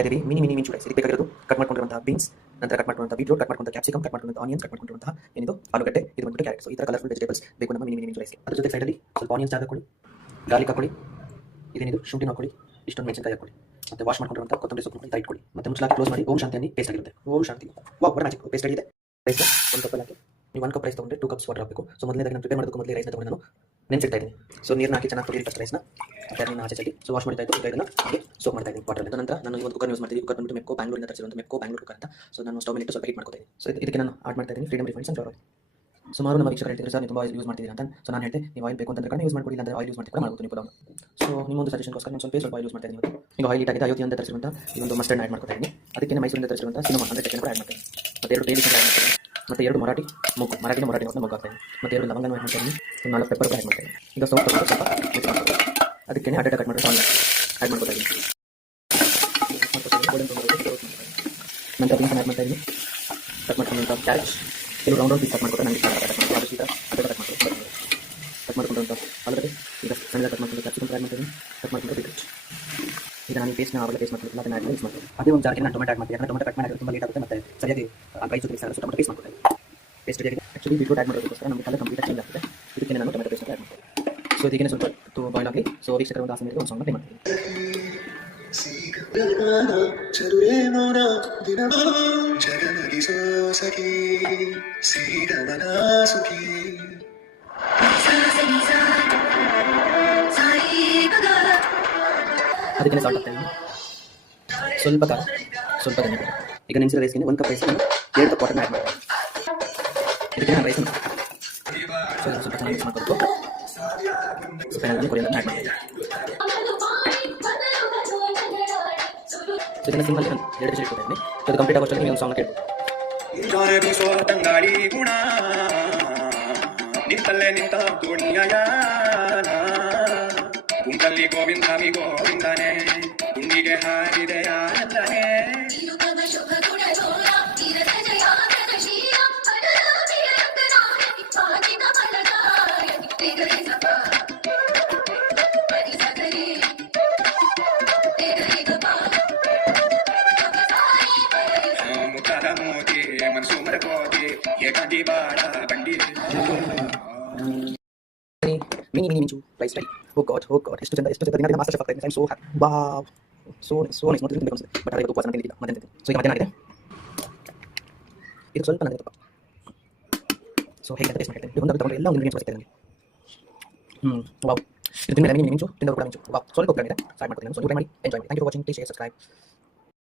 ಇದ್ದೀವಿ ಮಿನಿ ಮಿಂಚು ರೈಸ್. ಇದಕ್ಕೆ ಬೇಕಾಗಿರೋದು ಕಟ್ ಮಾಡ್ಕೊಂಡಿರುವಂತಹ ಬೀನ್ಸ್, ನಂತರ ಕಟ್ ಮಾಡ್ಕೊಂಡಂಥ ಬೀಟ್ರೂಟ್, ಕಟ್ ಮಾಡ್ಕೊಂಡ ಕ್ಯಾಪ್ಸಿಕಮ್, ಕಟ್ ಮಾಡ್ಕೊಂಡಂಥ ಆನಿಯನ್ಸ್, ಕಟ್ ಮಾಡ್ಕೊಂಡಿರುವಂತಹ ಏನಿದು ಆಲೂಗಡ್ಡೆ, ಇದು ಬಂದ್ಬಿಟ್ಟು ಕ್ಯಾರೆಟ್. ಸೊ ಈ ಥರ ಕಲರ್ಫುಲ್ ವೆಜಿಟೇಬಲ್ಸ್ ಬೇಕು ನಮ್ಮ ಮಿನಿ ಮಿಂಚು ರೈಸ್. ಅದ್ರ ಜೊತೆ ಸೈಡಲ್ಲಿ ಸ್ವಲ್ಪ ಆನಿಯನ್ಸ್ ಹಾಕೊಳ್ಳಿ, ಗಾರ್ಲಿಕ್ ಹಾಕೊಳ್ಳಿ, ಇದೇನಿದು ಶುಂಠಿ ಹಾಕೊಳ್ಳಿ, ಇಷ್ಟೊಂದು ಮೆಣಸಿನಕಾಯಿ ಹಾಕೊಳ್ಳಿ, ಮತ್ತೆ ವಾಶ್ ಮಾಡ್ಕೊಂಡಿರುವಂಥ ಕೊತ್ತಂಬರಿ ಸೊಪ್ಪು ಹಾಕಿ ಇಟ್ಕೊಳ್ಳಿ. ಮತ್ತೆ ಮುಚ್ಚಲಾಗಿ ಕ್ಲೋಸ್ ಮಾಡಿ ಓಂ ಶಾಂತಿ ಅನ್ನಿ ಪೇಸ್ಟ್ ಆಗಿರುತ್ತೆ. ಓಂ ಶಾಂತಿ ವಾಟ್ ಮ್ಯಾಜಿಕ್ ಪೇಸ್ಟ್ ಆಗಿದೆ. ರೈಸ್ ಒಂದು ಕಪ್ ಹಾಕಿ ನೀವು 1 ಕಪ್ ರೈಸ್ ತೊಗೊಂಡ್ರೆ 2 ಕಪ್ಸ್ ವಾಟರ್ ಹಾಕಬೇಕು. ಸೊ ಮೊದಲನೇದಾಗಿ ನಾನು ಪ್ರಿಪೇರ್ ಮಾಡೋದಕ್ಕೆ ಮೊದಲೇ ರೈಸ್ನ ತೊಗೊಂಡು ನಾನು ನೆನೆಸಿಡ್ತಾ ಇದ್ದೀನಿ. ಸೊ ನೀರನ್ನ ಹಾಕಿ ಚೆನ್ನಾಗಿ ತೊಳಿ ಫಸ್ಟ್ ರೈಸ್ನ ನೀರನ್ನ ಆಚೆ ಚಲ್ಲಿ ಸೊ ವಾಶ್ ಮಾಡ್ತಾ ಇದ್ದು ಈಗ ಇದನ್ನು ಸೋಕ್ ಮಾಡ್ತಾ ಇದ್ದೀನಿ ವಾಟರ್. ನಂತರ ನಾನು ಒಂದು ಕುಕ್ಕರ್ ಯೂಸ್ ಮಾಡ್ತೀನಿ. ಕುಕ್ಕರ್ ಬಂದು ಮೆಪ್ಕೋ ಬ್ಯಾಂಗ್ಳೂರಿಂದ ತರಿಸಿರುವಂಥ ಮೆಪ್ಕೋ ಬ್ಯಾಂಗ್ಳೂರ್ ಕುಕ್ಕರ್ ಅಂತ. ಸೊ ನಾನು ಸ್ಟವ್ ಮೇಲೆ ಸ್ವಲ್ಪ ಹೀಟ್ ಮಾಡ್ಕೊತಾ ಇದ್ದೀನಿ. ಸೊ ಇದಕ್ಕೆ ನಾನು ಆಡ್ ಮಾಡ್ತಾ ಇದ್ದೀನಿ ಫ್ರೀಡಮ್ ರಿಫೈನ್ಡ್ ಸನ್ಫ್ಲವರ್ ಆಯಿಲ್. ಸುಮಾರು ನಮ್ಮ ವೀಕ್ಷಕರು ಹೇಳ್ತಿದ್ರು ಸರ್ ನೀವು ತುಂಬ ಆಯಿಲ್ ಯೂಸ್ ಮಾಡ್ತಿದ್ದೀರಾ ಅಂತ. ಸೊ ನಾನು ಹೇಳ್ತೆ ನೀವು ಆಯಿಲ್ ಬೇಕು ಅಂತ ಕಡೆ ಯೂಸ್ ಮಾಡ್ಕೊಳ್ಳಿ, ಅಂದರೆ ಆಯಿಲ್ ಯೂಸ್ ಮಾಡ್ತೀರಾ ಮಾಡ್ಬೋದು ನೀವು ಪುಲಾವ್. ಸೊ ನಿಮ್ಮೊಂದು ಸಜೆಷನ್ಗೋಸ್ಕರ ನಾನು ಸ್ವಲ್ಪ ಆಯಿಲ್ ಯೂಸ್ ಮಾಡ್ತಾ ಇದ್ದೀನಿ. ಈಗ ಆಯಿಲ್ ಇಟ್ಟಾಗಿದೆ ಅಯೋಧ್ಯೆಯಿಂದ ತರಿಸಿರುವಂಥ ಇದೊಂದು ಮಸ್ಟರ್ಡ್ ಆ್ಯಡ್ ಮಾಡ್ಕೊತಾ ಇದ್ದೀನಿ. ಅದಕ್ಕೆ ಮೈಸೂರಿಂದ ತರಿಸಿರುವಂಥ ಸಿನಿಮಾ ಅಂದರೆ ಚಿಕನ್ ಕೂಡ ಆ್ಯಡ್ ಮಾಡ್ತೀನಿ. ಮತ್ತು 2 ಬೇಬಿ ಆ್ಯಡ್ ಮಾಡ್ತೀನಿ. ಮತ್ತು 2 ಮರಾಠಿ ಮೊಗ್ಗು ಮೊಗ್ಗು ಹಾಕ್ತೀನಿ. ಮತ್ತು 2 ಲವಂಗನ ಆ್ಯಡ್ ಮಾಡ್ತೀನಿ. 4 ಪೆಪ್ಪರ್ ಆ್ಯಡ್ ಮಾಡ್ತೀನಿ. ಈಗ ಸ್ವಲ್ಪ ಮಿಕ್ಸ್ ಮಾಡ್ತೀನಿ. ಅದಕ್ಕೆ ಅಡ್ಡ ಕಟ್ ಮಾಡಿ ಸಾಲ್ಟ್ ಆ್ಯಡ್ ಮಾಡ್ಕೊತಾ ಇದ್ದೀನಿ. ನಂತರ ಬೀನ್ಸ್ ಆ್ಯಡ್ ಮಾಡ್ತಾ ಇದ್ದೀನಿ. ಕಟ್ ಮಾಡ್ಕೊಂಡಂಥ ಕ್ಯಾರೆಟ್ ಕೆಲವು ರೌಂಡ್ ಪೀಸ್ ಕಟ್ ಮಾಡ್ಕೊತಾರೆ. ನನಗೆ ಕಟ್ ಮಾಡಿ ಕಟ್ ಮಾಡ್ಕೊಂಡಂಥ ಆಲೂಗಡ್ಡೆ ಈಗ ಸಣ್ಣದಾಗಿ ಕಟ್ ಮಾಡ್ಕೊಂಡು ಕ್ಯಾಪ್ಸಿಕಮ್ ಆ್ಯಡ್ ಮಾಡ್ತೀನಿ. ಕಟ್ ಮಾಡ್ಕೊಂಡು ಬೀಟ್ರೂಟ್ ಈಗ ನಾನು ಪೇಸ್ಟ್ನ ಆವಾಗಲೇ ಪೇಸ್ಟ್ ಮಾಡ್ತೀನಿ. ಅದನ್ನು ಆ್ಯಡ್ ಮಿಕ್ಸ್ ಮಾಡ್ತೀನಿ. ಅದೇ ಒಂದು ಜಾರಿಗೆ ನಾನು ಟೊಮೆಟೊ ಆ್ಯಡ್ ಮಾಡ್ತೀನಿ. ಯಾಕಂದ್ರೆ ಟೊಮೆಟೊ ಕಟ್ ಮಾಡಿ ತುಂಬ ಲೇಟ್ ಆಗುತ್ತೆ ಮತ್ತು ಸರಿಯಾಗಿ ರೈಸ್ ಜೊತೆ ಸೊ ಟೊಮೆಟೊ ಪೇಸ್ಟ್ ಮಾಡ್ಕೊತೀನಿ. ಪೇಸ್ಟ್ ರೆಡಿ ಆಗಿದೆ. ಆ್ಯಕ್ಚುಲಿ ಬೀಟ್ರೂಟ್ ಆ್ಯಡ್ ಮಾಡೋದಕ್ಕೋಸ್ಕರ ನಮ್ಮ ಕಲರ್ ಕಂಪ್ಲೀಟ್ ಚೇಂಜ್ ಆಗ್ತದೆ. ಇದಕ್ಕೆ ನಾನು ಟೊಮೆಟೊ ಪೇಸ್ಟ್ ಆ್ಯಡ್ ಮಾಡ್ತೀನಿ. ಸೊ ಇದಕ್ಕೆ ಸ್ವಲ್ಪ ಬಾಯ್ಲ್ ಆಗಿ ಸೊ ವೀಕ್ಷಕರ ಒಂದು ಆಸೆ ಒಂದು ಸಾಂಗ್ ಪ್ಲೇ ಮಾಡ್ತೀನಿ. ಅದಕ್ಕೆ ಸಾಲ್ಟ್ ಹಾಕ್ತಾ ಇದ್ದೀನಿ. ಸ್ವಲ್ಪ ಖಾರ, ಸ್ವಲ್ಪ ಧನಿಯಾ ಪುಡಿ. ಈಗ ನೆನೆಸಿದ ರೈಸ್ಗೆ 1 ಕಪ್ ರೈಸ್ಗೆ 2 ಕಪ್ ವಾಟರ್ನ ಆ್ಯಡ್ ಮಾಡ್ತೀನಿ. ಇದಕ್ಕೆ ನಾನು ರೈಸನ್ನು ಸ್ವಲ್ಪ ಚೆನ್ನಾಗಿ ಮಿಕ್ಸ್ ಮಾಡ್ಕೊಂಡು ಸೊ ಫೈನಲ್ ಕೊರಿಯಂಡರ್ ಆ್ಯಡ್ ಮಾಡ್ತೀನಿ. ಇದನ್ನು ಸಿಂಪಲ್ 2 ವಿಷಯ ಇಟ್ಕೊತೀನಿ. ಸೊ ಇದು ಕಂಪ್ಲೀಟ್ ಆಗೋಷ್ಟರಲ್ಲಿ ನೀವು ಸಾಂಗ್ನ ಕೇಳ್ಬೋದು. ಗುಂಪಲ್ಲಿ ಗೋವಿಂದಾಮಿ ಗೋವಿಂದನೇ ಗುಂಡಿಗೆ ಹಾರಿದೆಯ ಮುಖದ ಮೋದಿ ಮನಸ್ಸು ಮರಕೋತಿ ಏಕಾಂಗಿ ಬಾಳ ಬಂಡಿ ಮಿನಿ ಮಿಂಚು ರೈಸ್ ರೆಡಿ. ಓ ಗಾಡ್ ಎಷ್ಟು ಚಂದ ದಿನ ಮಾಸ್ಟರ್ ಶೆಫ್ ಆಗ್ತಾ ಇದ್ದೀನಿ. ಸೋ ವಾವ್ ಸೋ ನೈಸ್ ನೋಡಿ ತಿನ್ಬೇಕು ಅನ್ಸುತ್ತೆ. ಬಟ್ ಅದಕ್ಕೆ ಉಪವಾಸ ತಿಂದಿಲ್ಲ ಮತ್ತೆ ತಿಂತೀನಿ. ಸೊ ಈಗ ಮಧ್ಯಾಹ್ನ ಆಗಿದೆ. ಇದು ಸ್ವಲ್ಪ ನನಗೆ ತುಪ್ಪ. ಸೊ ಹೇಗೆ ಟೇಸ್ಟ್ ಮಾಡ್ತೀನಿ. ಇದು ಒಂದು ತಗೊಂಡು ಎಲ್ಲ ಒಂದು ಇಂಗ್ರೀಡಿಯೆಂಟ್ಸ್ ಸಿಗ್ತದೆ ನನಗೆ. ವಾವ್ ಇದು ತಿಂದರೆ ಮಿನಿ ಮಿಂಚು ತಿಂದವರು ಕೂಡ ಮಿಂಚು ವಾವ್ ಸ್ವಲ್ಪ ಉಪ್ಪಿದೆ. ಸ್ಟಾರ್ಟ್ ಮಾಡ್ತೀನಿ. ಸೊ ನೀವು ಟ್ರೈ ಮಾಡಿ ಎಂಜಾಯ್ ಮಾಡಿ. Thank you for watching. Please share subscribe.